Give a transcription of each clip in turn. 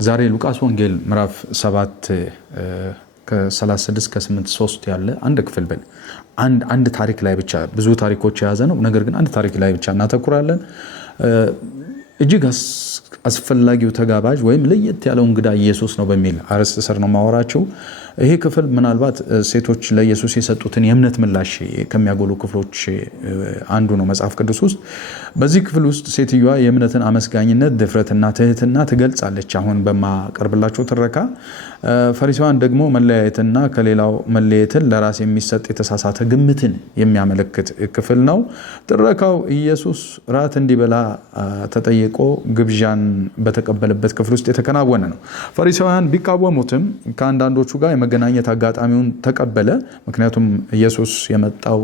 ዛሬ ሉቃስ ወንጌል ምዕራፍ 7 ከ36 ከ83 ያለ አንድ ክፍል በል አንድ ታሪክ ላይ ብቻ ብዙ ታሪኮች የያዘ ነው። ነገር ግን አንድ ታሪክ ላይ ብቻ እናተኩራለን። እጅግ አስፈላጊው ተጋባዥ ወይም ለየት ያለው እንግዳ ኢየሱስ ነው በሚል አርዕስት ስር ነው ማወራቸው። ይሄ ክፍል ምናልባት ሴቶች ለኢየሱስ የሰጡትን የእምነት ምላሽ ከሚያጎሉ ክፍሎች አንዱ ነው መጽሐፍ ቅዱስ ውስጥ። በዚህ ክፍል ውስጥ ሴትዮዋ የእምነትን አመስጋኝነት፣ ድፍረትና ትህትና ትገልጻለች። አሁን በማቀርብላችሁ ትረካ ፈሪሳውያን ደግሞ መለያየትና ከሌላው መለየትን ለራስ የሚሰጥ የተሳሳተ ግምትን የሚያመለክት ክፍል ነው። ትረካው ኢየሱስ ራት እንዲበላ ተጠይቆ ግብዣን በተቀበለበት ክፍል ውስጥ የተከናወነ ነው። ፈሪሳውያን ቢቃወሙትም ከአንዳንዶቹ ጋር የመገናኘት አጋጣሚውን ተቀበለ። ምክንያቱም ኢየሱስ የመጣው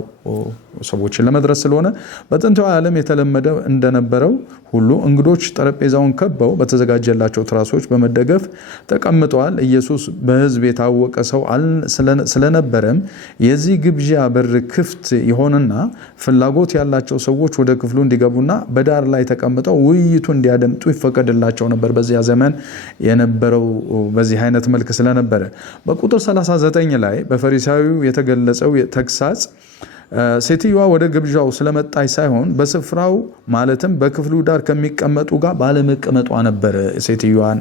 ሰዎችን ለመድረስ ስለሆነ። በጥንታዊ ዓለም የተለመደ እንደነበረው ሁሉ እንግዶች ጠረጴዛውን ከበው በተዘጋጀላቸው ትራሶች በመደገፍ ተቀምጠዋል። ኢየሱስ በሕዝብ የታወቀ ሰው ስለነበረም የዚህ ግብዣ በር ክፍት የሆነና ፍላጎት ያላቸው ሰዎች ወደ ክፍሉ እንዲገቡና በዳር ላይ ተቀምጠው ውይይቱ እንዲያደምጡ ይፈቀድላቸው ነበር። በዚያ ዘመን የነበረው በዚህ አይነት መልክ ስለነበረ በቁጥር 39 ላይ በፈሪሳዊው የተገለጸው ተግሳጽ ሴትዮዋ ወደ ግብዣው ስለመጣች ሳይሆን በስፍራው ማለትም በክፍሉ ዳር ከሚቀመጡ ጋር ባለመቀመጧ ነበር። ሴትዮዋን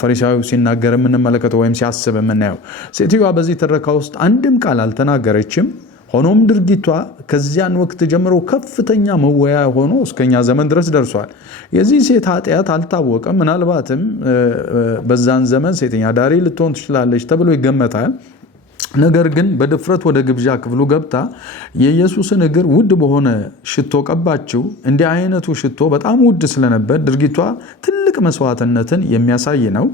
ፈሪሳዊው ሲናገር የምንመለከተው ወይም ሲያስብ የምናየው። ሴትዮዋ በዚህ ትረካ ውስጥ አንድም ቃል አልተናገረችም። ሆኖም ድርጊቷ ከዚያን ወቅት ጀምሮ ከፍተኛ መወያያ ሆኖ እስከኛ ዘመን ድረስ ደርሷል። የዚህ ሴት ኃጢአት አልታወቀም። ምናልባትም በዛን ዘመን ሴተኛ ዳሪ ልትሆን ትችላለች ተብሎ ይገመታል። ነገር ግን በድፍረት ወደ ግብዣ ክፍሉ ገብታ የኢየሱስን እግር ውድ በሆነ ሽቶ ቀባችው። እንዲህ አይነቱ ሽቶ በጣም ውድ ስለነበር ድርጊቷ ትልቅ መስዋዕትነትን የሚያሳይ ነው።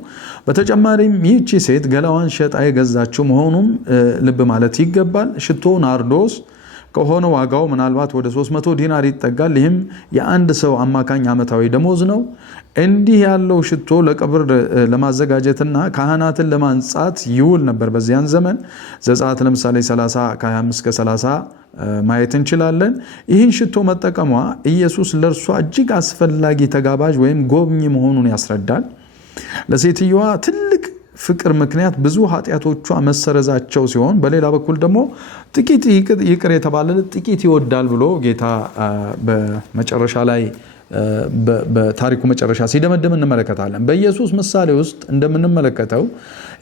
በተጨማሪም ይህቺ ሴት ገላዋን ሸጣ የገዛችው መሆኑም ልብ ማለት ይገባል። ሽቶ ናርዶስ ከሆነ ዋጋው ምናልባት ወደ 300 ዲናር ይጠጋል። ይህም የአንድ ሰው አማካኝ ዓመታዊ ደሞዝ ነው። እንዲህ ያለው ሽቶ ለቀብር ለማዘጋጀትና ካህናትን ለማንጻት ይውል ነበር በዚያን ዘመን። ዘጸአት ለምሳሌ 30 ከ25 ከ30 ማየት እንችላለን። ይህን ሽቶ መጠቀሟ ኢየሱስ ለእርሷ እጅግ አስፈላጊ ተጋባዥ ወይም ጎብኚ መሆኑን ያስረዳል። ለሴትዮዋ ትልቅ ፍቅር ምክንያት ብዙ ኃጢአቶቿ መሰረዛቸው ሲሆን፣ በሌላ በኩል ደግሞ ጥቂት ይቅር የተባለ ጥቂት ይወዳል ብሎ ጌታ በመጨረሻ ላይ በታሪኩ መጨረሻ ሲደመደም እንመለከታለን። በኢየሱስ ምሳሌ ውስጥ እንደምንመለከተው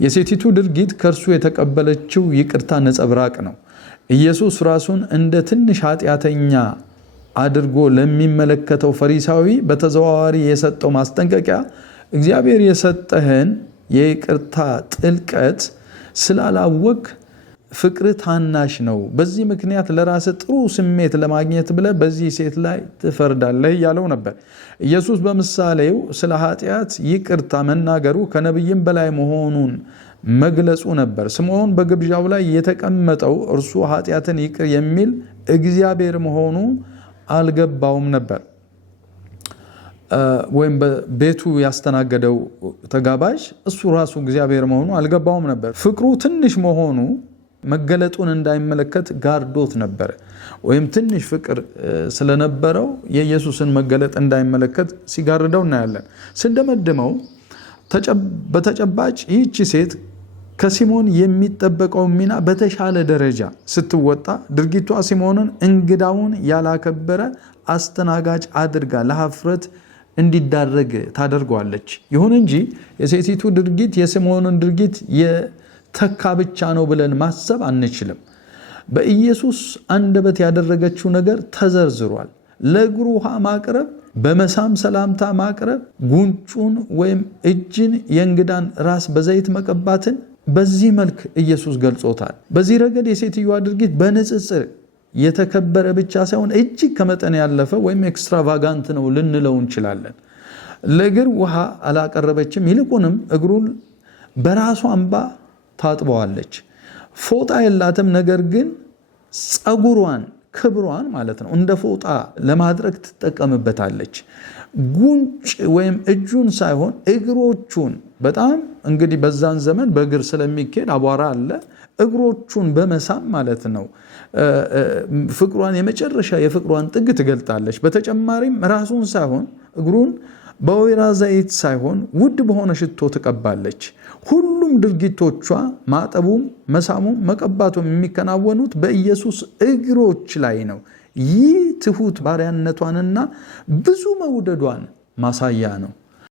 የሴቲቱ ድርጊት ከእርሱ የተቀበለችው ይቅርታ ነጸብራቅ ነው። ኢየሱስ ራሱን እንደ ትንሽ ኃጢአተኛ አድርጎ ለሚመለከተው ፈሪሳዊ በተዘዋዋሪ የሰጠው ማስጠንቀቂያ እግዚአብሔር የሰጠህን የይቅርታ ጥልቀት ስላላወቅ ፍቅር ታናሽ ነው፣ በዚህ ምክንያት ለራስ ጥሩ ስሜት ለማግኘት ብለ በዚህ ሴት ላይ ትፈርዳለህ ያለው ነበር። ኢየሱስ በምሳሌው ስለ ኃጢአት ይቅርታ መናገሩ ከነቢይም በላይ መሆኑን መግለጹ ነበር። ስምዖን በግብዣው ላይ የተቀመጠው እርሱ ኃጢአትን ይቅር የሚል እግዚአብሔር መሆኑ አልገባውም ነበር። ወይም በቤቱ ያስተናገደው ተጋባዥ እሱ ራሱ እግዚአብሔር መሆኑ አልገባውም ነበር። ፍቅሩ ትንሽ መሆኑ መገለጡን እንዳይመለከት ጋርዶት ነበር። ወይም ትንሽ ፍቅር ስለነበረው የኢየሱስን መገለጥ እንዳይመለከት ሲጋርደው እናያለን። ስንደመድመው በተጨባጭ ይህቺ ሴት ከሲሞን የሚጠበቀው ሚና በተሻለ ደረጃ ስትወጣ ድርጊቷ ሲሞንን እንግዳውን ያላከበረ አስተናጋጅ አድርጋ ለሀፍረት እንዲዳረግ ታደርገዋለች። ይሁን እንጂ የሴቲቱ ድርጊት የሲሞንን ድርጊት የተካ ብቻ ነው ብለን ማሰብ አንችልም። በኢየሱስ አንደበት ያደረገችው ነገር ተዘርዝሯል። ለእግሩ ውሃ ማቅረብ፣ በመሳም ሰላምታ ማቅረብ፣ ጉንጩን ወይም እጅን የእንግዳን ራስ በዘይት መቀባትን በዚህ መልክ ኢየሱስ ገልጾታል። በዚህ ረገድ የሴትዮዋ ድርጊት በንጽጽር የተከበረ ብቻ ሳይሆን እጅግ ከመጠን ያለፈ ወይም ኤክስትራቫጋንት ነው ልንለው እንችላለን። ለእግር ውሃ አላቀረበችም፣ ይልቁንም እግሩን በራሷ እንባ ታጥበዋለች። ፎጣ የላትም፣ ነገር ግን ጸጉሯን ክብሯን ማለት ነው እንደ ፎጣ ለማድረግ ትጠቀምበታለች። ጉንጭ ወይም እጁን ሳይሆን እግሮቹን በጣም እንግዲህ በዛን ዘመን በእግር ስለሚኬድ አቧራ አለ። እግሮቹን በመሳም ማለት ነው ፍቅሯን የመጨረሻ የፍቅሯን ጥግ ትገልጣለች። በተጨማሪም ራሱን ሳይሆን እግሩን በወይራ ዘይት ሳይሆን ውድ በሆነ ሽቶ ትቀባለች። ሁሉም ድርጊቶቿ ማጠቡም፣ መሳሙም፣ መቀባቱም የሚከናወኑት በኢየሱስ እግሮች ላይ ነው። ይህ ትሁት ባሪያነቷንና ብዙ መውደዷን ማሳያ ነው።